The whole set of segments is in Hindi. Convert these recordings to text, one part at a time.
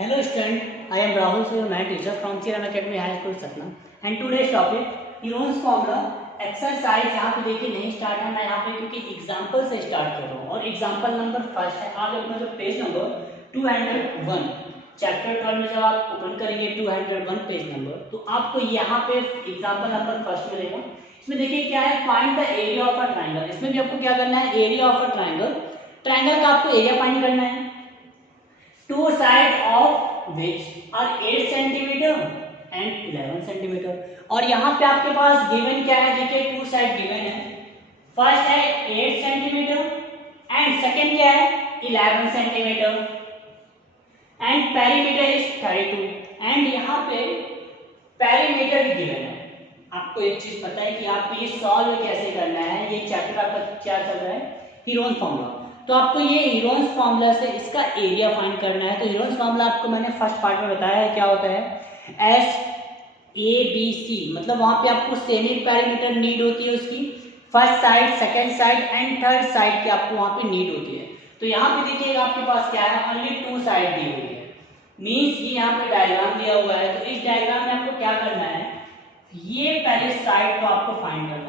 Hello student, I am Rahul, so your math teacher from Serum Academy High School Satna. And today's topic Heron's formula exercise यहाँ पे देखिए नहीं स्टार्ट है, मैं यहाँ पे क्योंकि एग्जाम्पल से स्टार्ट कर रहा हूँ और एग्जाम्पल नंबर फर्स्ट है। आप अपना जो पेज नंबर 201 चैप्टर 12 में जब आप ओपन करेंगे 201 पेज नंबर, तो आपको यहाँ पे एग्जाम्पल नंबर फर्स्ट मिलेगा। इसमें देखिए क्या है, find the area of a triangle. इसमें भी आपको क्या करना है, area of a triangle, triangle का आपको एरिया फाइंड करना है। Two sides of which are 8 centimetre and 11 centimetre. और यहाँ पे आपके पास गिवन क्या है, देखिए टू साइड गिवन है। फर्स्ट है 8 सेंटीमीटर एंड सेकंड क्या है 11 centimetre and perimeter is 32 and यहाँ पे पेरीमीटर भी गिवन है। आपको एक चीज पता है कि आपको ये सॉल्व कैसे करना है, ये चैप्टर आपका क्या चल रहा है, हीरोन्स फॉर्मूला। तो आपको ये हीरोन्स फार्मूला से इसका एरिया फाइंड करना है। तो हीरोन्स फार्मूला आपको मैंने फर्स्ट पार्ट में बताया है क्या होता है, एस ए बी सी, मतलब वहां पे आपको सेमी पेरीमीटर नीड होती है, उसकी first side, second side and third side की आपको वहां पे नीड होती है। तो यहाँ पे देखिएगा आपके पास क्या है, ओनली टू साइड दी हुई है, मीन्स ये यहाँ पे डायग्राम दिया हुआ है। तो इस डायग्राम में आपको क्या करना है, ये पहले साइड को आपको फाइंड करना है।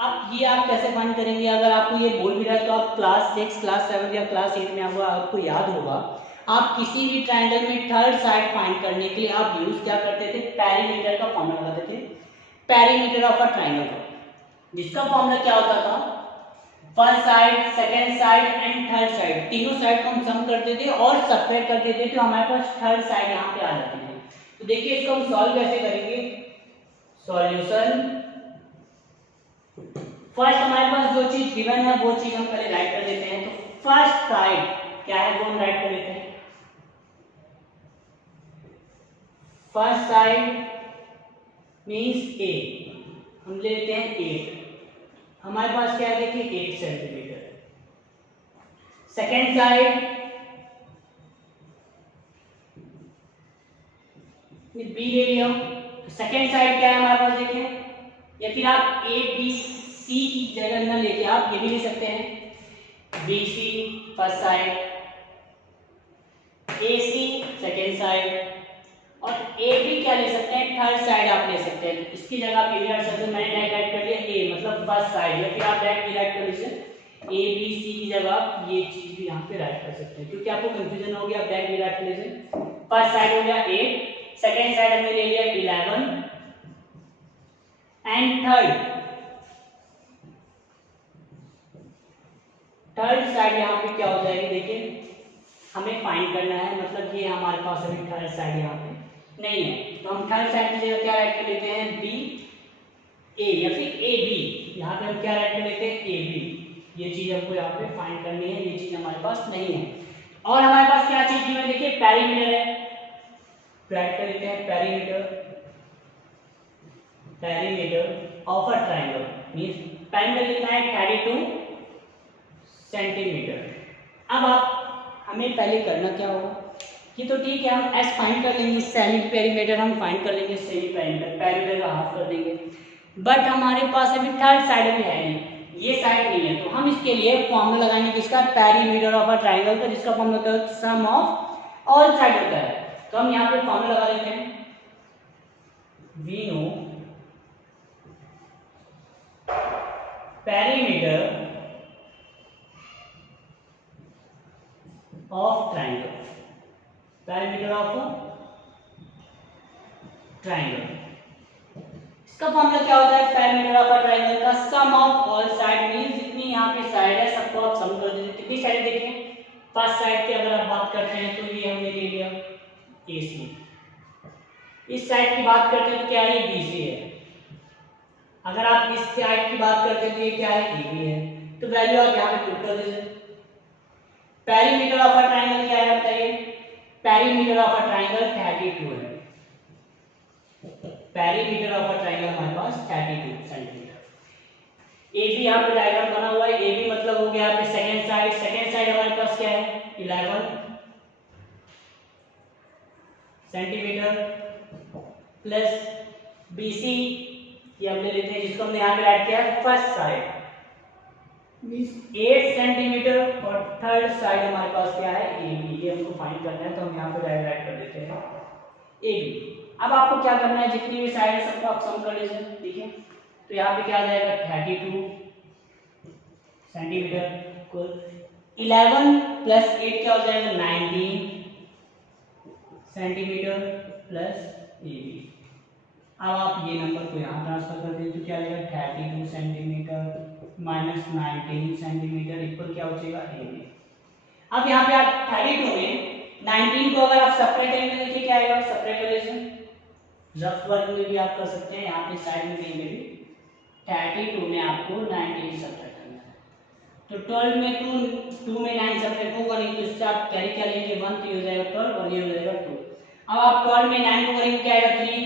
अब ये आप कैसे फाइंड करेंगे, अगर आपको ये बोल भी रहा है तो आप क्लास 6, क्लास 7 या क्लास 8 में आपको याद होगा, आप किसी भी ट्रायंगल में थर्ड साइड फाइंड करने के लिए आप यूज क्या करते थे, पेरीमीटर का फॉर्मूला लगाते थे, पेरीमीटर ऑफ अ ट्रायंगल का, जिसका फॉर्मूला क्या होता था, first side, second side and third side, तीनों साइड को हम सम करते थे और सब्ट्रैक्ट करते थे, तो हमारे पास थर्ड साइड यहाँ पे आ जाती है। तो देखिए इसको हम सॉल्व कैसे करेंगे, सॉल्यूशन। फर्स्ट हमारे पास जो चीज गिवन है वो चीज हम पहले राइट कर देते हैं। तो फर्स्ट साइड क्या है वो हम राइट कर देते हैं। फर्स्ट साइड मींस ए, हम ले लेते हैं 8, हमारे पास क्या है देखिए 8 सेंटीमीटर। सेकेंड साइड बी ले लिया, सेकेंड साइड क्या है हमारे पास देखिए, या फिर आप ए बी सी की जगह न लेके आप ये भी ले सकते हैं, बी सी फर्स्ट साइड, ए सी सेकेंड साइड और ए बी क्या ले सकते हैं, थर्ड साइड आप ले सकते हैं। इसकी जगह आप ये भी रख सकते हैं, मैंने डायरेक्ट कर लिया ए मतलब फर्स्ट साइड, या फिर आप डायरेक्ट कर लीजिए ए बी सी की जगह आप ये चीज भी यहाँ पे राइट कर सकते हैं, क्योंकि आपको कंफ्यूजन हो गया, आप डायरेक्ट भी राइट कर लीजिए। फर्स्ट साइड हो गया 8, सेकेंड साइड हमने ले लिया 11 एंड थर्ड साइड यहाँ पे क्या हो जाएगी, देखिए हमें फाइंड करना है, मतलब ये हमारे पास अभी थर्ड साइड यहाँ पे नहीं है, तो हम थर्ड साइड की जगह क्या राइट कर लेते हैं, बी ए या फिर ए बी, यहाँ पे हम क्या राइट कर लेते हैं, ए बी। ये चीज हमको यहाँ पे फाइंड करनी है, ये चीज हमारे पास नहीं है। और हमारे पास क्या चीज की, देखिए पेरीमीटर है, राइट कर लेते हैं perimeter of a triangle, means perimeter कितना है 32 सेंटीमीटर। अब आप हमें पहले करना क्या होगा, कि तो ठीक है हम एस फाइंड कर लेंगे, सेमी पेरीमीटर हम फाइंड कर लेंगे, सेमी पेरीमीटर पेरीमीटर का हाफ कर देंगे, बट हमारे पास अभी थर्ड साइड भी है नहीं, ये साइड नहीं है, तो हम इसके लिए फॉर्मूला लगाएंगे किसका, पेरीमीटर ऑफ अ ट्रायंगल का, जिसका फॉर्मूला होता है सम ऑफ ऑल साइड होता है। तो हम यहाँ पे फॉर्मूला लगा लेते हैं, we know perimeter of triangle, perimeter of triangle, इसका फॉर्मूला क्या होता है, पेरीमीटर ऑफ अ ट्रायंगल का sum of all side, means जितनी यहाँ पे साइड है सबको आप सम कर दीजिए। कितनी साइड देखिए, फर्स्ट साइड की अगर आप बात करते हैं तो ये हमने ले लिया ए सी, इस साइड की बात करते हैं तो क्या है, बी सी है, अगर आप इस साइड की बात करते हैं तो ये क्या है, ए बी है, तो वैल्यू आप यहाँ पे पुट कर दीजिए। पेरीमीटर ऑफ अ ट्रायंगल क्या है बताइए, पेरीमीटर ऑफ अ ट्रायंगल 32 है, पेरीमीटर ऑफ अ ट्रायंगल हमारे पास 32 सेंटीमीटर। ए बी यहाँ पे डायग्राम बना हुआ है, ए बी मतलब हो गया यहाँ पे सेकेंड साइड, सेकेंड साइड हमारे पास क्या है 11 सेंटीमीटर प्लस बी सी, ये हम ले लेते हैं जिसको हमने यहाँ पे ऐड किया है फर्स्ट साइड, मीन्स 8 सेंटीमीटर और थर्ड साइड हमारे पास क्या है ए बी, ये हमको फाइंड करना है तो हम यहाँ पे डायरेक्ट कर देते हैं ए बी। अब आपको क्या करना है, जितनी भी साइड है सबको आप सम कर लीजिए, ठीक है। तो यहाँ पे क्या आ जाएगा 32 सेंटीमीटर को 11 प्लस 8 क्या हो जाएगा 19 सेंटीमीटर प्लस ए बी। अब आप ये नंबर को यहाँ ट्रांसफर कर दें तो क्या आएगा 32 सेंटीमीटर माइनस 19 सेंटीमीटर इक्वल क्या हो जाएगा ए बी। अब यहाँ पे आप 32 में 19 को अगर आप सेपरेट करेंगे तो देखिए क्या आएगा, सेपरेट कर लीजिए, रफ वर्क में भी आप कर सकते हैं, यहाँ पे साइड में कहीं भी 32 में आपको 19 सेपरेट करना है। तो 12 में 2 में 9 सेपरेट होगा नहीं तो इससे आप कैरी क्या लेंगे 1 तो ये हो जाएगा 12 और ये हो जाएगा 2। अब आप 12 में 9 को करेंगे क्या आएगा 3,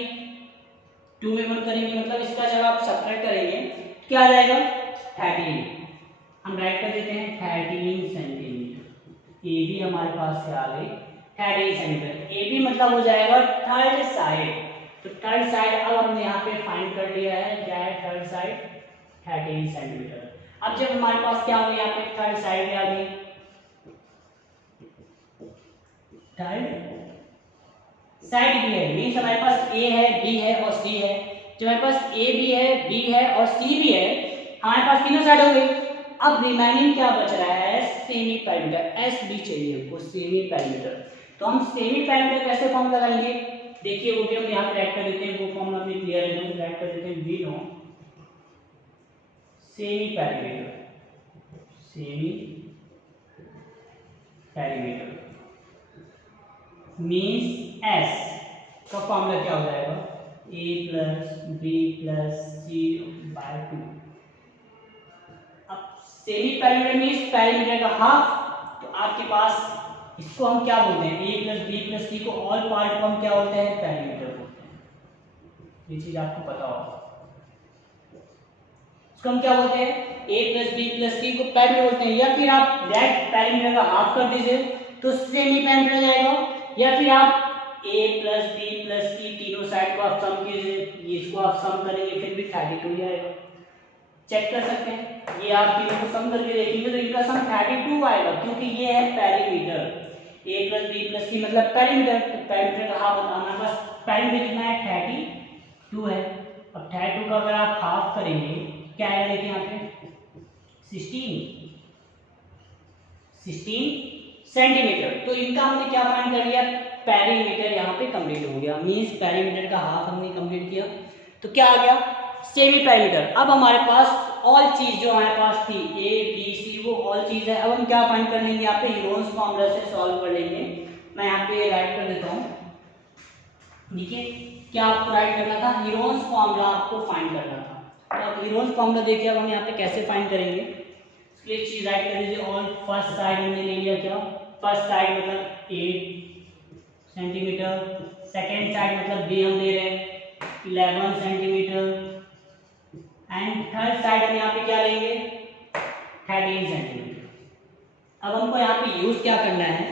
2 में 1 करेंगे मतलब इसका जब आप सब्ट्रैक्ट करेंगे क्या आ जाएगा 13। हम राइट कर देते हैं 13 सेंटीमीटर। ए बी हमारे पास से आ गई 13 सेंटीमीटर। ए बी मतलब हो जाएगा थर्ड साइड। तो थर्ड साइड अब हमने यहाँ पे फाइंड कर लिया है, क्या है थर्ड साइड 13 सेंटीमीटर। अब जब हमारे पास क्या हो गया यहाँ पे थर्ड साइड आ गई, थर्ड साइड भी है, मीन्स हमारे पास ए है बी है और सी है। जब हमारे पास ए भी है बी है और सी भी है, हमारे पास तीनों साइड हो गई। अब रिमेनिंग क्या बच रहा है सेमी पेरिमीटर, एस बी चाहिए हमको सेमी पेरिमीटर। तो हम सेमी पेरिमीटर कैसे फॉर्म लगाएंगे, देखिए वो भी हम यहाँ पे राइट कर देते हैं, वो फॉर्मूला भी क्लियर है, हम राइट कर देते हैं we know semi perimeter, semi perimeter means S का फॉर्मूला क्या हो जाएगा A plus B plus C by 2। अब सेमी पेरिमीटर मीन्स पेरिमीटर का हाफ। तो आपके पास इसको हम क्या बोलते हैं A plus B plus C को ऑल पार्ट को हम क्या बोलते हैं पेरिमीटर बोलते हैं, ये चीज आपको पता होगा। इसको हम क्या बोलते हैं a plus B plus C को पेरिमीटर बोलते हैं, या फिर आप डायरेक्ट पेरिमीटर का हाफ कर दीजिए तो सेमी पेरिमीटर जाएगा, या फिर आप a प्लस बी प्लस सी तीनों साइड को आप सम कीजिए, इसको आप सम करेंगे फिर भी 32 आएगा। चेक कर सकते हैं, ये आप तीनों को सम करके देखेंगे तो इनका सम 32 आएगा क्योंकि ये है perimeter. a plus B plus C मतलब पेरीमीटर, तो पेरीमीटर का हाफ हमारे पास पेरीमीटर कितना है 32 है। अब 32 का अगर आप हाफ करेंगे क्या आएगा, देखिए यहाँ पे 16 सेंटीमीटर। तो इनका हमने क्या फाइंड कर लिया पेरीमीटर, यहाँ पे कंप्लीट हो गया, मींस पेरीमीटर का हाफ हमने कंप्लीट किया तो क्या आ गया सेमी पेरीमीटर। अब हमारे पास ऑल चीज जो हमारे पास थी ए बी सी वो ऑल चीज है। अब हम क्या फाइंड कर लेंगे, यहाँ पे हीरोन्स फॉर्मूला से सॉल्व कर लेंगे। मैं यहाँ पे राइट कर देता हूँ, ठीक है। क्या आपको राइट करना था, हीरोन्स फॉर्मूला आपको फाइंड करना था। अब हीरोन्स फॉर्मूला देखिए अब हम यहाँ पे कैसे फाइंड करेंगे, इसके लिए चीज राइट कर दीजिए। ऑल फर्स्ट साइड हमने ले लिया, क्या फर्स्ट साइड मतलब 8 सेंटीमीटर, सेकेंड साइड मतलब बी हम ले रहे हैं 11 सेंटीमीटर एंड थर्ड साइड हम यहाँ पे क्या लेंगे 13 सेंटीमीटर। अब हमको यहाँ पे यूज क्या करना है,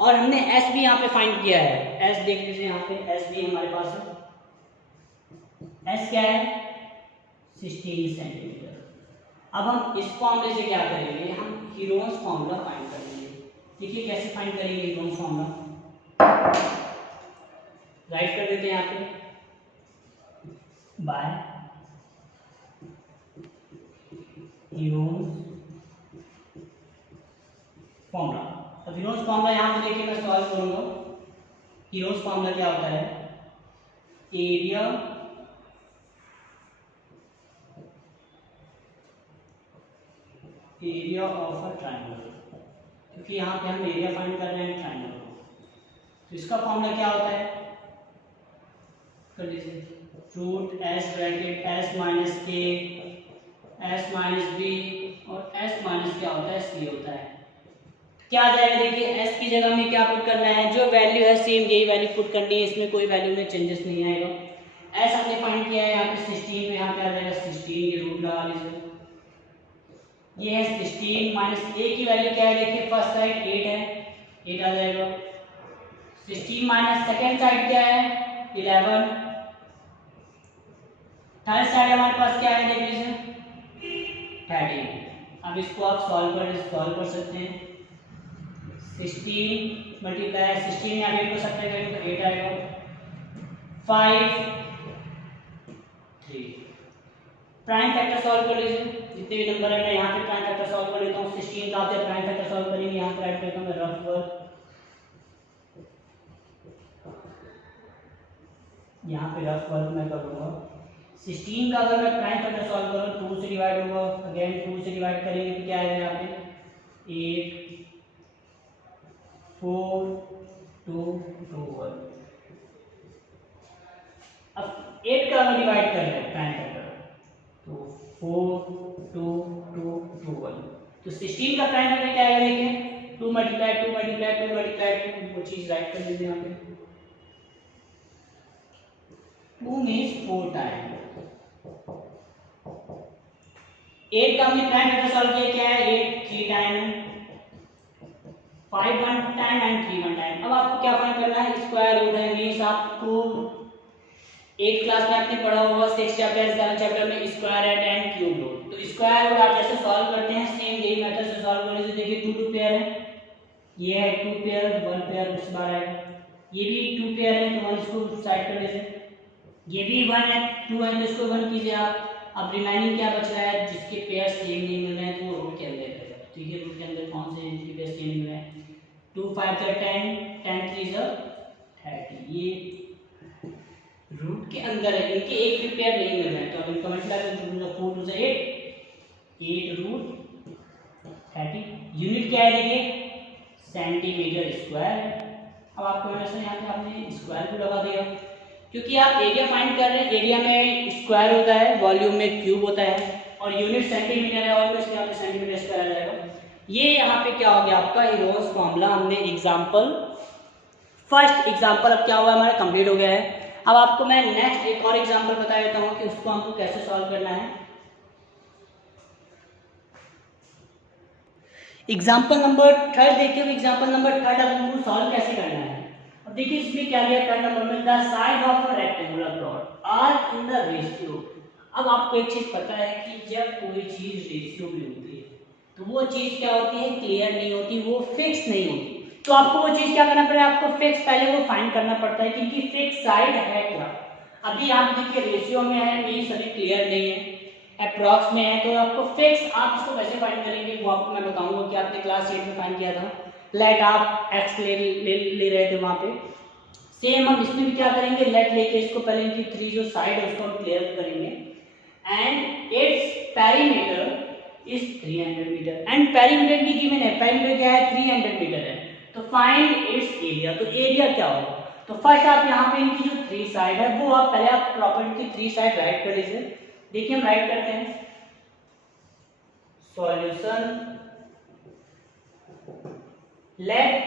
और हमने एस भी यहाँ पे फाइंड किया है, एस देख लीजिए यहाँ पे एस भी हमारे पास है, एस क्या है 16 सेंटीमीटर। अब हम इस फॉर्मूले से क्या करेंगे, हम हीरोन्स फॉर्मूला फाइंड करेंगे। देखिए कैसे फाइंड करेंगे हीरोन्स फॉर्मूला, राइट कर देते हैं यहाँ पे बाय हीरोन्स फॉर्मूला। अब हीरोन्स फॉर्मूला यहाँ पे देखिए मैं सॉल्व करूंगा। हीरोन्स फॉर्मूला क्या होता है, एरिया ऑफ अ ट्रायंगल, क्योंकि यहाँ पे हम एरिया फाइंड कर रहे हैं ट्रायंगल को। तो इसका फॉर्मूला क्या होता है, कर लीजिए root S bracket S minus के एस माइनस बी और एस माइनस क्या होता है सी होता है। क्या आ जाएगा, देखिए एस की जगह में क्या पुट करना है, जो वैल्यू है सेम यही वैल्यू पुट करनी है, इसमें कोई वैल्यू में चेंजेस नहीं आएगा। एस हमने फाइंड किया है यहाँ पे 16, तो यहाँ पे आ जाएगा 16, ये रूट लगा लीजिए। ये है 16 माइनस ए की वैल्यू क्या है, देखिए फर्स्ट साइड 8 है, 8 आ जाएगा। 16 माइनस सेकेंड साइड क्या है 11, थर्ड साइड हमारे पास क्या है देख लीजिए 13। अब इसको आप सॉल्व कर सकते हैं। 16 मल्टीप्लाई 16 में आप 8 को सब्ट्रैक्ट करेंगे तो 8 आएगा। 5 3 प्राइम फैक्टर सॉल्व कर लीजिए। जितने भी नंबर है मैं यहाँ पे प्राइम फैक्टर सॉल्व कर लेता हूँ। 16 का आप जब प्राइम फैक्टर सॉल्व करेंगे यहाँ पे राइट करता हूँ मैं रफ वर्क, यहाँ पे रफ वर्क मैं करूँगा। 16 का अगर मैं प्राइम फैक्टर सॉल्व करूँ 2 से डिवाइड होगा, अगेन 2 से डिवाइड करेंगे तो क्या आएगा यहाँ पे 8 4 2 2 1। अब 8 का हम डिवाइड कर रहे हैं प्राइम फैक्टर तो 4 2 2 2 1। तो 16 का प्राइम फैक्टर क्या आएगा देखिए 2 मल्टीप्लाई 2 मल्टीप्लाई 2 मल्टीप्लाई 2, वो चीज राइट कर लीजिए यहाँ पे। 2 मीन्स 4 टाइम। 8 का हमने प्राइम फैक्टर सॉल्व किया, क्या है 8 3 टाइम है, 5 1 टाइम एंड 3 1 टाइम। अब आपको क्या फाइंड करना है, स्क्वायर रूट है। मीन्स आपको 8 क्लास में आपने पढ़ा होगा 6 चैप्टर 7 चैप्टर में square and and cube root. तो स्क्वायर रूट आप जैसे सॉल्व करते हैं सेम यही मेथड से सॉल्व कर लीजिए। देखिए 2 2 पेयर है, ये है 2 पेयर 1 पेयर उस बार आएगा, ये भी 2 पेयर है तो 1 इसको साइड कर लीजिए, ये भी 1 है 2 है तो इसको 1 कीजिए आप। अब रिमेनिंग क्या बच रहा है, जिसके पेयर सेम नहीं मिल रहे हैं तो वो रूट के अंदर है। ठीक है, रूट के अंदर कौन से इनके पेयर सेम मिल रहे हैं, 2 5 10 10 3 30, ये रूट के अंदर है, इनके एक भी पेयर नहीं मिल रहे हैं। तो अब इनका मल्टीप्लाई करें 4 2 8 8 रूट 30। यूनिट क्या है देखिए सेंटीमीटर स्क्वायर। अब आपको मैंने यहाँ पे आपने स्क्वायर भी लगा दिया क्योंकि आप एरिया फाइंड कर रहे हैं, एरिया में स्क्वायर होता है, वॉल्यूम में क्यूब होता है और यूनिट सेंटीमीटर है और इसके यहाँ पे सेंटीमीटर स्क्वायर आ जाएगा। ये यहाँ पे क्या हो गया आपका इरोज फॉर्मूला। हमने एग्जाम्पल फर्स्ट एग्जाम्पल अब क्या हुआ हमारा कंप्लीट हो गया है। अब आपको मैं नेक्स्ट एक और एग्जाम्पल बता देता हूँ कि उसको हमको कैसे सॉल्व करना है। एग्जाम्पल नंबर 3 देखिए, एग्जाम्पल नंबर 3 अब हमको सॉल्व कैसे करना है। अब देखिए इसमें क्या दिया 3 नंबर में, the side of a rectangular plot are in the ratio. अब आपको एक चीज पता है कि जब कोई चीज रेशियो में होती है तो वो चीज क्या होती है, क्लियर नहीं होती, वो फिक्स नहीं होती। तो आपको वो चीज क्या करना पड़ेगा, आपको फिक्स पहले वो फाइंड करना पड़ता है कि इनकी फिक्स साइड है क्या। अभी आप देखिए रेशियो में है, मींस अभी क्लियर नहीं है, अप्रॉक्स में है, तो आपको फिक्स आप इसको कैसे फाइंड करेंगे वो आपको मैं बताऊंगा कि आपने क्लास 8 में फाइंड किया था। लेट आप एक्स ले रहे थे वहां पे, सेम हम इसमें भी क्या करेंगे, लेट लेके इसको पहले इनकी 3 जो साइड है उसको हम क्लियर करेंगे and its perimeter is 300 metre and perimeter की गिवन है, पेरीमीटर क्या है 300 मीटर है। तो फाइंड इट्स एरिया, तो एरिया क्या होगा, तो फर्स्ट आप यहाँ पे इनकी जो 3 साइड है वो आप पहले आप प्रॉपर्टी की 3 साइड राइट कर लीजिए। देखिए हम राइट करते हैं, solution let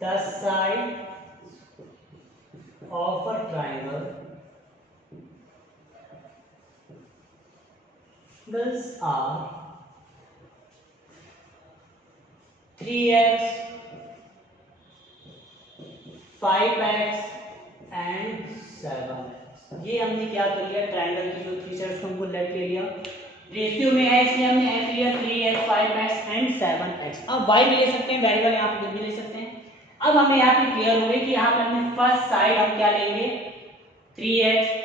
the side of a triangle are 3x 5x and 7x। ये हमने क्या कर लिया, ट्रायंगल की जो 3 साइड्स को हमको लेट ले लिया, रेशियो में है इसलिए हमने x लिया 3x 5x एंड 7x। अब y भी ले सकते हैं, वेरिएबल यहाँ पे भी ले सकते हैं। अब हमें यहाँ पे क्लियर हो गई कि यहाँ पे हमने फर्स्ट साइड हम क्या लेंगे 3x,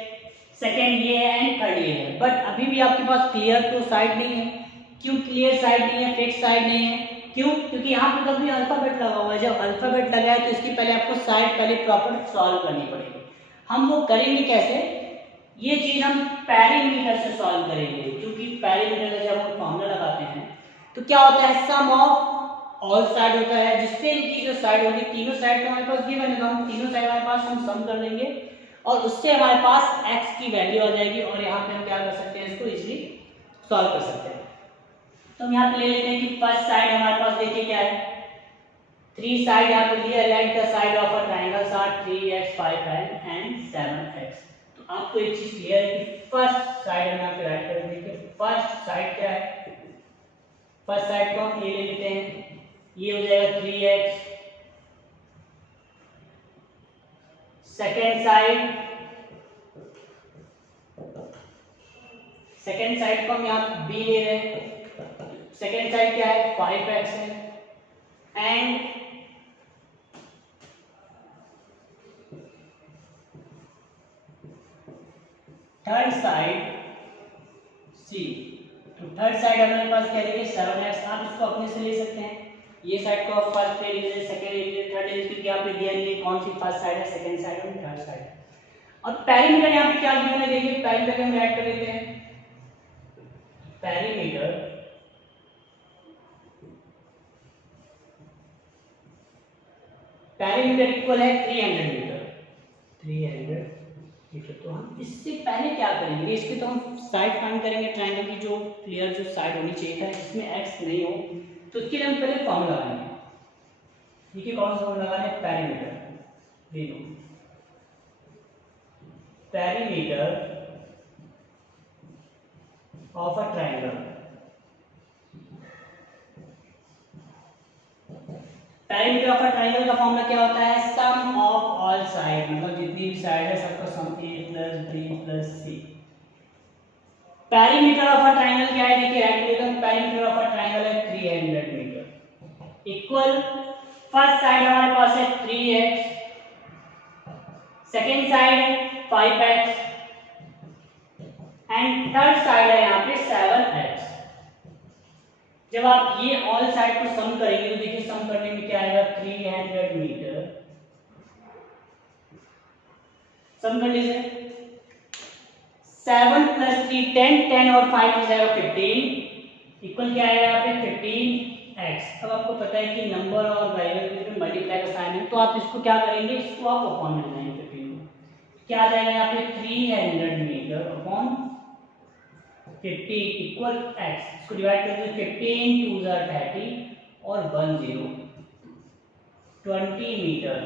सेकेंड ये है एंड थर्ड ये है। बट अभी भी आपके पास क्लियर तो साइड नहीं है। क्यों क्लियर साइड नहीं है, फिक्स साइड नहीं है, क्यों, क्योंकि यहाँ पे कभी अल्फाबेट लगा हुआ है। जब अल्फाबेट लगा है तो इसकी पहले आपको साइड पहले प्रॉपर सॉल्व करनी पड़ेगी। हम वो करेंगे कैसे, ये चीज हम पेरीमीटर से सॉल्व करेंगे, क्योंकि पेरीमीटर का जब हम फॉर्मूला लगाते हैं तो क्या होता है सम ऑफ ऑल साइड होता है, जिससे इनकी जो साइड होगी तीनों साइड तो हमारे पास गिवन है, हम तीनों साइड हमारे पास हम सम कर लेंगे और उससे हमारे पास x की वैल्यू आ जाएगी और यहाँ पे हम क्या कर सकते हैं, इसको इजीली सॉल्व कर सकते हैं। तो हम यहाँ पे ले लेते हैं कि फर्स्ट साइड हमारे पास देखिए क्या है, 3 साइड यहाँ पे दिया, let the side of a triangle are 3x 5x and 7x। तो आपको एक चीज क्लियर है कि फर्स्ट साइड हम यहाँ पे राइट कर देंगे। फर्स्ट साइड क्या है, फर्स्ट साइड को हम ये ले लेते हैं, ये हो जाएगा 3x, second side second side को हम यहाँ बी ले रहे हैं, सेकेंड साइड क्या है 5x है, एंड थर्ड साइड सी। तो थर्ड साइड हमारे पास क्या लेंगे 7x। आप इसको अपने से ले सकते हैं, ये साइड को आप फर्स्ट ले लीजिए, सेकंड ले लीजिए, थर्ड ले लीजिए, क्योंकि आप दिया नहीं है कौन सी फर्स्ट साइड है, सेकंड साइड और थर्ड साइड है। और पेरीमीटर यहाँ पे क्या गिवन है, देखिए पेरीमीटर हम ऐड कर लेते हैं। पेरीमीटर इक्वल है 300 मीटर, 300 मीटर। तो हम इससे पहले क्या करेंगे, इसके तो हम साइड फाइंड करेंगे ट्रायंगल की, जो क्लियर जो साइड होनी चाहिए था जिसमें एक्स नहीं हो, तो उसके लिए हम पहले फॉर्मूला लगाएंगे। ठीक है, कौन सा फॉर्मूला लगाना है, पेरीमीटर। देखो perimeter of a triangle, perimeter of a triangle का फॉर्मूला क्या होता है, सम ऑफ ऑल साइड, मतलब जितनी भी साइड है सबका सम a plus b plus c। Perimeter of a triangle क्या है, देखिए राइट में पेरीमीटर ऑफ अ ट्रायंगल है 300 मीटर, इक्वल फर्स्ट साइड हमारे पास है 3x, second side 5x and third side है यहाँ पे 7x। जब आप ये ऑल साइड को सम करेंगे तो देखिए सम करने में क्या आएगा, 300 मीटर। सम कर लीजिए, 7 प्लस 3 10, 10 और 5 हो जाएगा 15, इक्वल क्या आएगा यहाँ पे 15x। अब आपको पता है कि नंबर और वेरिएबल में मल्टीप्लाई का साइन है, तो आप इसको क्या करेंगे, इसको आप अपॉन में लगाएंगे 15 को, क्या आ जाएगा यहाँ पे 300 मीटर अपॉन 50 इक्वल x। इसको डिवाइड कर दो, 15 2 30 और 1 0 20 मीटर,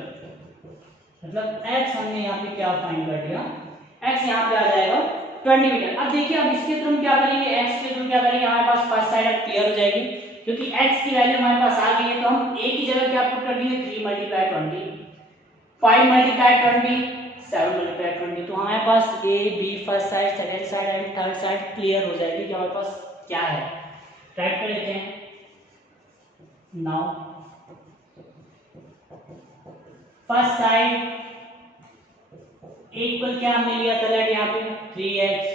मतलब x हमने यहाँ पे क्या फाइंड कर दिया, x यहाँ पे आ जाएगा 20 मीटर। अब देखिए अब इसके थ्रू क्या करेंगे, x के थ्रू क्या करेंगे, हमारे पास फर्स्ट साइड अब क्लियर हो जाएगी, क्योंकि x की वैल्यू हमारे पास आ गई है, तो हम a की जगह क्या पुट कर देंगे, 3 मल्टीप्लाई 20, 5 मल्टीप्लाई 20, 7 मल्टीप्लाई 20। तो हमारे पास a b first side, second side and third side clear हो जाएगी कि हमारे पास क्या है। राइट कर लेते हैं। नाउ फर्स्ट साइड इक्वल क्या हमने लिया था लेट यहाँ पे 3x,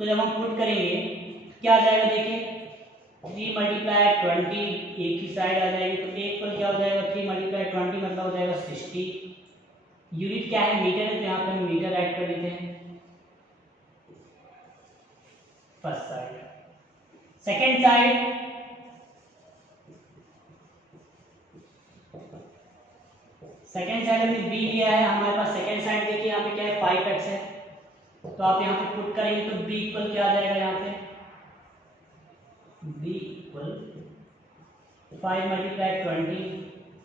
तो जब हम पुट करेंगे क्या आ जाएगा, देखिए 3 मल्टीप्लाई 20, एक ही साइड आ जाएगी, तो इक्वल क्या हो जाएगा 3 मल्टीप्लाई 20 मतलब हो जाएगा 60। यूनिट क्या है, मीटर है, तो यहाँ पे हम मीटर ऐड कर देते हैं फर्स्ट साइड। सेकेंड साइड हमने b लिया है, हमारे पास सेकेंड साइड देखिए यहाँ पे क्या है 5x है, तो आप यहाँ पे पुट करेंगे तो b इक्वल क्या आ जाएगा, यहाँ पे b equal 5 multiply 20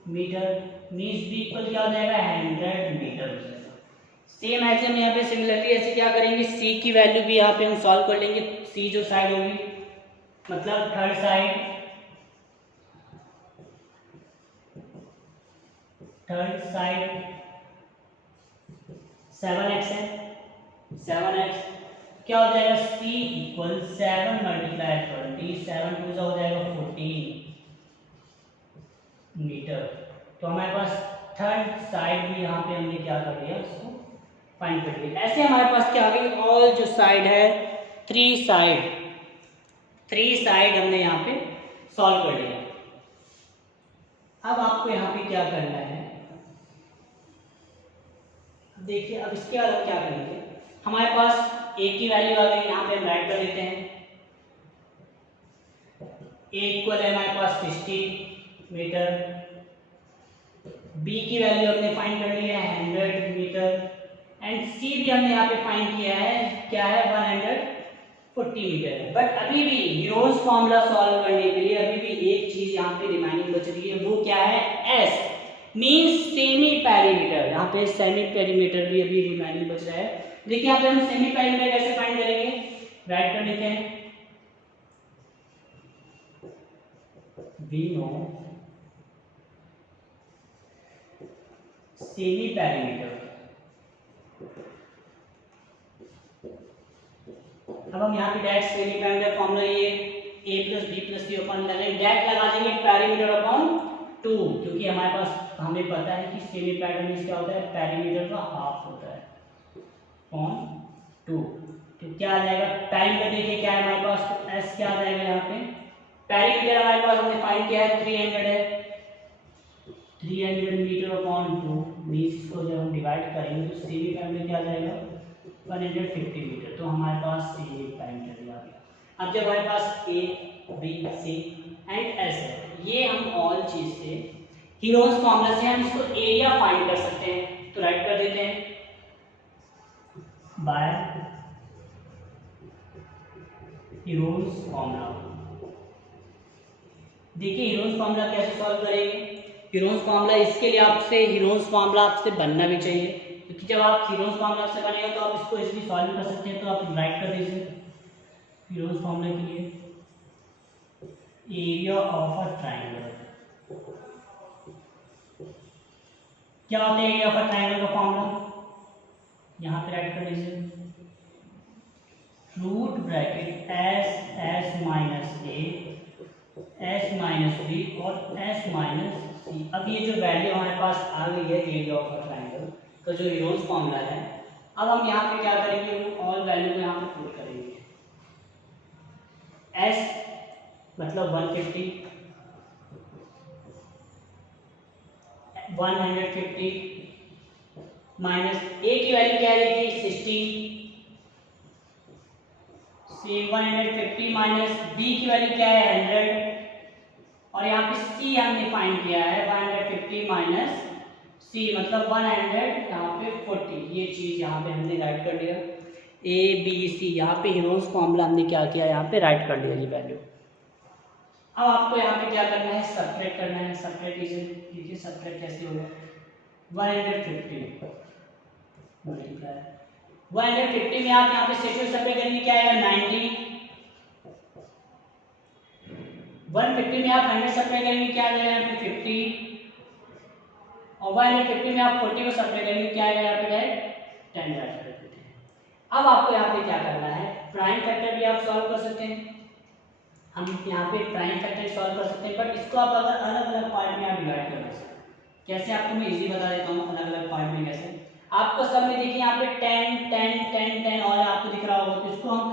metre, means b equal क्या हो जाएगा 100 मीटर हो जाएगा। सेम ऐसे हम यहाँ पे सिमिलरली ऐसे क्या करेंगे, c की वैल्यू भी यहाँ पे हम सॉल्व कर लेंगे। c जो साइड होगी मतलब third side, third side 7x है, 7x क्या हो जाएगा, c इक्वल 7 मल्टीप्लाई 20, 7 टू हो जाएगा 14 मीटर। तो हमारे पास थर्ड साइड भी यहाँ पे हमने क्या कर दिया, इसको फाइंड कर लिया। ऐसे हमारे पास क्या आ गई, ऑल जो साइड है थ्री साइड हमने यहाँ पे सॉल्व कर लिया। अब आपको यहाँ पे क्या करना है, देखिए अब इसके बाद हम क्या करेंगे, हमारे पास a की वैल्यू आ गई, यहाँ पे हम राइट कर लेते हैं, a इक्वल है हमारे पास 60 मीटर, b की वैल्यू हमने फाइंड कर ली है 100 मीटर एंड c भी हमने यहाँ पे फाइंड किया है, क्या है 140 मीटर। बट अभी भी गिरोस फॉर्मूला सॉल्व करने के लिए अभी भी एक चीज यहाँ पे रिमाइनिंग बच रही है, वो क्या है, s मींस सेमी पेरीमीटर। यहाँ पे सेमी पेरीमीटर भी अभी रिमाइनिंग बच रहा है। देखिए यहाँ पे हम सेमी पेरीमीटर कैसे फाइंड करेंगे, राइट कर लेते हैं, वी नो सेमी पेरीमीटर। अब हम हम यहाँ पे डायरेक्ट सेमी पेरीमीटर फॉर्मूला ये a प्लस बी प्लस सी अपन लगाएंगे, डायरेक्ट लगा देंगे पेरीमीटर अपॉन 2, क्योंकि हमारे पास हमें पता है कि सेमी पेरीमीटर क्या होता है, पेरीमीटर का हाफ होता है अपॉन 2। तो क्या आ जाएगा, टाइम पे देखिए क्या है हमारे पास, तो s क्या आ जाएगा यहाँ पे, पेरीमीटर हमारे पास हमने फाइंड किया है 300 है, 300 मीटर अपॉन 2 मीन्स इसको जब हम डिवाइड करेंगे तो सेमी पेरीमीटर क्या आ जाएगा 150 मीटर। तो हमारे पास ये पेरीमीटर आ गया। अब जब हमारे पास A B C and S है, ये हम ऑल चीज से हीरोज फॉर्मूला से हम इसको एरिया फाइंड कर सकते हैं। तो राइट कर देते हैं बाय हीरोज फॉर्मूला। देखिए हीरोज फॉर्मूला कैसे सॉल्व करेंगे, हीरोज फॉर्मूला इसके लिए आपसे हीरोज फॉर्मूला आपसे बनना भी चाहिए, क्योंकि जब आप हीरोज फॉर्मूला से बनेगा तो आप इसको इजीली सॉल्व कर सकते हैं। तो आप राइट कर दीजिए हीरोज फॉर्मूला के लिए एरिया ऑफ अ ट्रायंगल। क्या होता है एरिया ऑफ अ ट्रायंगल का फॉर्मूला, यहाँ पे राइट कर दीजिए root bracket S S minus A S minus B और एस माइनस सी। अब ये जो वैल्यू हमारे पास आ गई है एरिया ऑफ अ ट्रायंगल का जो हीरोज फॉर्मूला है, अब हम यहाँ पे क्या करेंगे, ऑल वैल्यू को यहाँ पे पुट करेंगे। एस मतलब 150, 150 माइनस ए की वैल्यू क्या है थी 60, सी 150 माइनस बी की वैल्यू क्या है 100, और यहाँ पे सी हमने फाइंड किया है 150 माइनस सी मतलब 100 यहाँ पे 40। ये चीज यहाँ पे हमने राइट कर लिया ए बी सी, यहाँ पे हीरोज फॉर्मूला हमने क्या किया यहाँ पे राइट कर लिया ये वैल्यू। अब आपको यहाँ पे क्या करना है, सब्ट्रैक्ट करना है। सब्ट्रैक्ट कीजिए, सब्ट्रैक्ट कैसे होगा 150 मल्टीप्लाई 150 में आप यहाँ पे सेक्शन सब्ट्रैक्ट करेंगे क्या आएगा 90, 150 में आप 100 सब्ट्रैक्ट करेंगे क्या आ जाएगा यहाँ पे 50, और 150 में आप 40 को सब्ट्रैक्ट करेंगे क्या आएगा यहाँ पे 10 राइट कर देते हैं। अब आपको यहाँ पे क्या करना है, प्राइम फैक्टर भी आप सॉल्व कर सकते हैं। हम यहाँ पे प्राइम फैक्टर सॉल्व कर सकते हैं, बट इसको आप अगर अलग अलग पार्ट में आप डिवाइड कर सकते हैं। कैसे आपको मैं इजी बता देता हूँ अलग अलग पार्ट में कैसे। आपको सब में देखिए यहाँ पे 10 10 10 10 और आपको दिख रहा होगा, तो इसको हम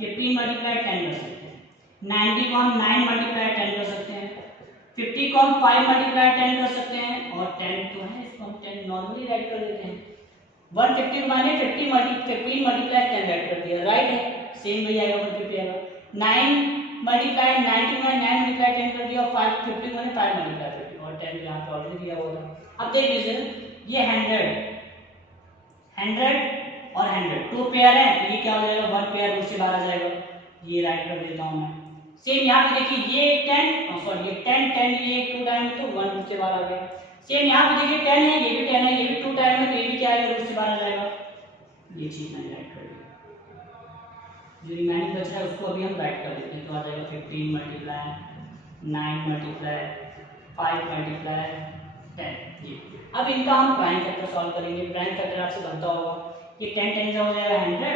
15 मल्टीप्लाई 10 कर सकते हैं, 90 को हम 9 मल्टीप्लाई 10 कर सकते हैं, 50 को हम 5 मल्टीप्लाई 10 कर सकते हैं, और 10 तो है इसको हम 10 नॉर्मली राइट कर देते हैं। 150 माने 50 मल्टीप्लाई 10 राइट कर दिया, राइट है, सेम वही आएगा 150 आएगा। 9 मल्टीप्लाई 90 में 9 मल्टीप्लाई 10 कर दिया, और 550 मैंने 5 मल्टीप्लाई 50 और 10 यहाँ पे ऑलरेडी दिया हुआ था। अब देख लीजिए ये 100 और 100 टू पेयर है, तो ये क्या हो जाएगा 1 पेयर रूट से बाहर आ जाएगा, ये राइट कर देता हूँ मैं। सेम यहाँ पे देखिए ये 10 सॉरी ये 10 10 ये 2 टाइम तो 1 रूट से बाहर आ गया। सेम यहाँ पे देखिए 10 है, ये भी 10 है, ये भी 2 टाइम है, तो ये भी क्या आएगा रूट से बाहर आ जाएगा। ये चीज मैंने राइट कर दी। जो रिमाइनिंग बच रहा है उसको अभी हम राइट कर देते हैं, तो आ जाएगा 15 मल्टीप्लाई 9 मल्टीप्लाई 5 मल्टीप्लाई 10। ये अब इनका हम प्राइम फैक्टर सॉल्व करेंगे। प्राइम फैक्टर आपसे बनता होगा ये 10 10 से हो जाएगा 100,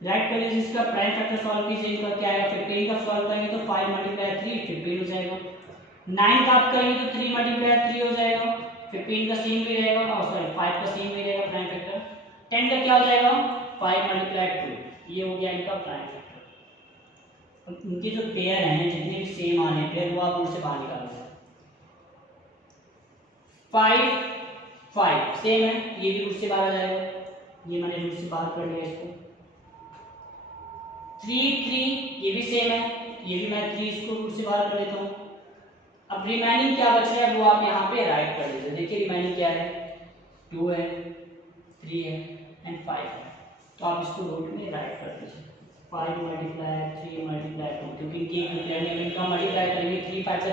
राइट कर लीजिए। इसका प्राइम फैक्टर सॉल्व कीजिए, इनका क्या आएगा 15 का सॉल्व करेंगे तो 5 मल्टीप्लाई 3 15 हो जाएगा, 9 का आप करेंगे तो 3 मल्टीप्लाई 3 हो जाएगा, 15 का सेम भी रहेगा और सॉरी 5 का सेम भी रहेगा प्राइम फैक्टर। 10 का क्या हो जाएगा 5 मल्टीप्लाई 2, ये हो गया इनका प्राइम फैक्टर। अब इनके जो पेयर हैं जितने भी सेम आ रहे हैं पेयर वो आप रूट से बाहर निकाल दो। 5 5 सेम है, ये भी रूट से बाहर आ जाएगा, ये मैंने रूट से बाहर कर लिया इसको। 3 3 ये भी सेम है, ये भी मैं 3 इसको रूट से बाहर कर लेता हूँ। अब रिमाइनिंग क्या बच रहा है वो आप यहाँ पे राइट कर लीजिए। देखिए रिमाइनिंग क्या है 2 है 3 है एंड 5 है, तो आप इसको रूट में राइट कर दीजिए। 5 मल्टीप्लाई 3 मल्टीप्लाई 2, क्योंकि इनका मल्टीप्लाई करेंगे 3 5 से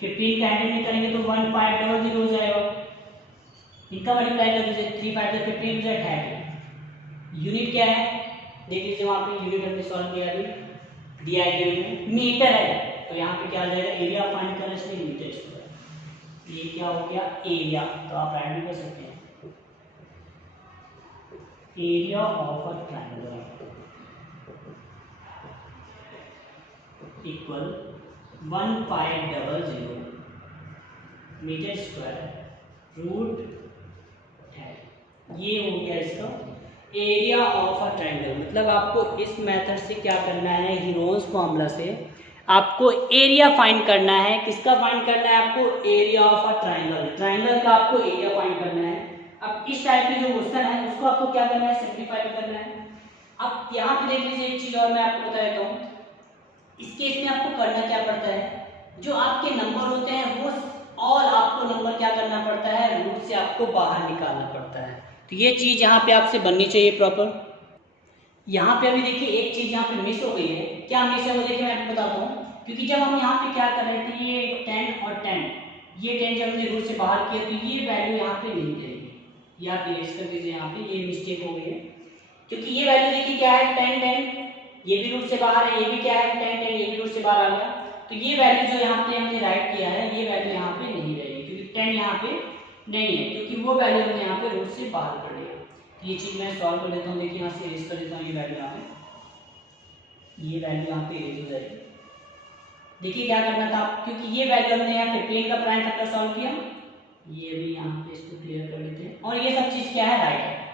15 का एंड में करेंगे तो 1500 हो जाएगा। इनका मल्टीप्लाई कर दीजिए 3 5 से 15 हो जाएगा 30। यूनिट क्या है देख लीजिए, वहाँ पे यूनिट हमने सॉल्व किया अभी DI में मीटर है, तो यहाँ पे क्या आ जाएगा एरिया फाइंड करना इसलिए मीटर स्क्वायर। ये क्या हो गया एरिया, तो आप राइट भी कर सकते हैं area of a triangle equal 1500 metre square root 10। ये हो गया इसका एरिया ऑफ अ ट्रायंगल। मतलब आपको इस मेथड से क्या करना है, हीरोन्स फॉर्मूला से आपको एरिया फाइंड करना है। किसका फाइंड करना है आपको? Area of a triangle. Triangle का आपको एरिया फाइंड करना है। अब इस टाइप की जो क्वेश्चन है उसको आपको क्या करना है, सिंपलीफाई करना है। अब यहाँ पे देख लीजिए एक चीज और मैं आपको बता देता हूँ। इस केस में आपको करना क्या पड़ता है, जो आपके नंबर होते हैं वो और आपको नंबर क्या करना पड़ता है, रूट से आपको बाहर निकालना पड़ता है। तो ये चीज यहाँ पे आपसे बननी चाहिए प्रॉपर। यहाँ पे अभी देखिए एक चीज यहाँ पे मिस हो गई है। क्या मिस है वो देखिए मैं आपको बताता हूँ। क्योंकि जब हम यहाँ पे क्या कर रहे थे, ये 10 और 10, ये 10 जब हमने रूट से बाहर किया तो ये वैल्यू यहाँ पे नहीं रहेगी। या आप इरेज कर दीजिए, यहाँ पे ये मिस्टेक हो गई है। क्योंकि ये वैल्यू देखिए क्या है 10 10, ये भी रूट से बाहर है, ये भी क्या है 10 10, ये भी रूट से बाहर आ गया। तो ये वैल्यू जो यहाँ पे हमने राइट किया है ये वैल्यू यहाँ पे नहीं रहेगी, क्योंकि 10 यहाँ पे नहीं है, क्योंकि वो वैल्यू हमने यहाँ पे रूट से बाहर कर लिया। तो ये चीज मैं सॉल्व कर लेता हूँ। देखिए यहाँ से इरेज कर देता हूँ ये वैल्यू यहाँ पे, ये वैल्यू यहाँ पे इरेज हो जाएगी। देखिए क्या करना था, क्योंकि ये वैल्यू हमने यहाँ 15 का प्राइम फैक्टर सॉल्व किया, ये भी यहाँ पे इसको क्लियर कर लेते हैं। और ये सब चीज क्या है, राइट है,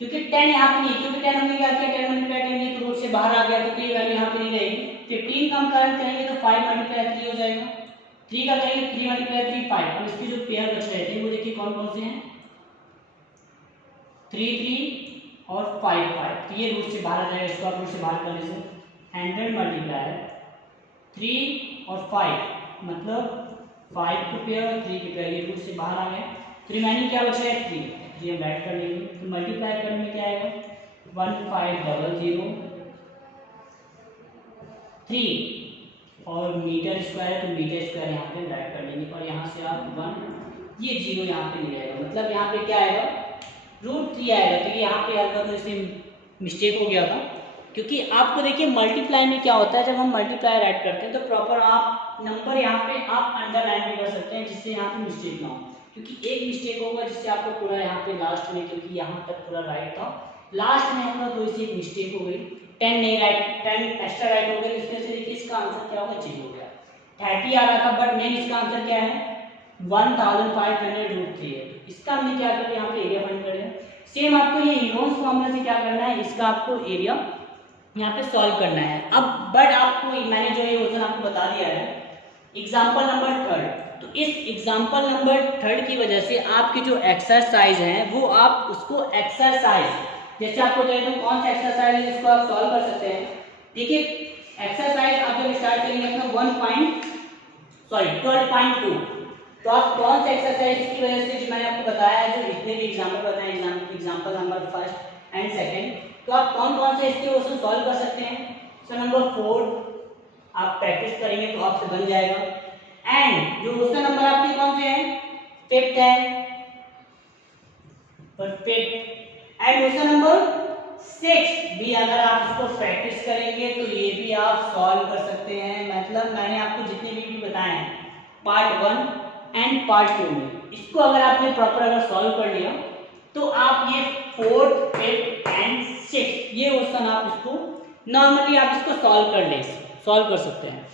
क्योंकि 10 यहाँ पे नहीं, क्योंकि 10 हमने क्या किया 10 मल्टीप्लाई करेंगे तो रूट से बाहर आ गया, तो ये वैल्यू यहाँ पे नहीं रहेगी। 15 का हम प्राइम करेंगे तो 5 मल्टीप्लाई 3 हो जाएगा, 3 का करेंगे 3 मल्टीप्लाई 3 5। अब इसके जो पेयर बच रहे थे वो देखिए कौन कौन से हैं, 3 3 और 5 5। तो ये रूट से बाहर आ जाएगा, इसको आप रूट से बाहर करने से 100 मल्टीप्लाई 3 और 5, मतलब 5 के पेयर और 3 के पेयर, ये रूट से बाहर आ गया। तो रिमेनिंग क्या बचा है 3, ये हम ऐड कर लेंगे। तो मल्टीप्लाई करने में क्या आएगा 1500 3 और मीटर स्क्वायर है तो मीटर स्क्वायर यहाँ पे ऐड कर लेंगे। और यहाँ से आप 1, ये 0 यहाँ पे नहीं आएगा, मतलब यहाँ पे क्या आएगा √3 आएगा। तो ये यहाँ पे आपका तो इससे मिस्टेक हो गया था, क्योंकि आपको देखिए मल्टीप्लाई में क्या होता है, जब हम मल्टीप्लाई ऐड करते हैं तो प्रॉपर आप नंबर यहाँ पे आप अंडरलाइन भी कर सकते हैं, जिससे यहाँ पे मिस्टेक ना हो। क्योंकि एक मिस्टेक होगा जिससे आपको पूरा यहाँ पे लास्ट में, क्योंकि यहाँ तक पूरा राइट था, लास्ट में हमारा थोड़ी सी एक मिस्टेक हो गई, 10 नहीं राइट, 10 एक्स्ट्रा राइट हो गया, इसमें से देखिए इसका आंसर क्या होगा, चेंज हो गया 30 आ रहा था, बट मेन इसका आंसर क्या है 1500√3 है। इसका हमने क्या कर यहाँ पे एरिया फाइंड कर लिया। सेम आपको ये हीरोन्स फॉर्मूला से क्या करना है, इसका आपको एरिया यहाँ पे सॉल्व करना है। अब बट आपको मैंने जो ये क्वेश्चन आपको बता दिया है एग्जाम्पल नंबर 3, तो इस एग्जाम्पल नंबर 3 की वजह से आपकी जो एक्सरसाइज है वो आप उसको एक्सरसाइज, जैसे आपको दे दूं कौन सा एक्सरसाइज है जिसको आप सॉल्व कर सकते हैं। देखिए एक्सरसाइज आप जब स्टार्ट करेंगे अपना 12.2, तो आप कौन सा एक्सरसाइज की वजह से जो मैंने आपको बताया है, जो जितने भी एग्जाम्पल बताए एग्जाम्पल नंबर 1 एंड 2, तो आप कौन कौन से इसके क्वेश्चन सॉल्व कर सकते हैं। सो नंबर 4 आप प्रैक्टिस करेंगे तो आपसे बन जाएगा। एंड जो क्वेश्चन नंबर आपके कौन से हैं, 5th है, परफेक्ट। एंड क्वेश्चन नंबर 6 भी अगर आप इसको प्रैक्टिस करेंगे तो ये भी आप सॉल्व कर सकते हैं। मतलब मैंने आपको जितने भी बताए हैं पार्ट 1 एंड पार्ट 2 में, इसको अगर आपने प्रॉपर अगर सॉल्व कर लिया तो आप ये 4th 5th एंड 6 ये क्वेश्चन आप इसको नॉर्मली आप इसको सॉल्व कर सकते हैं।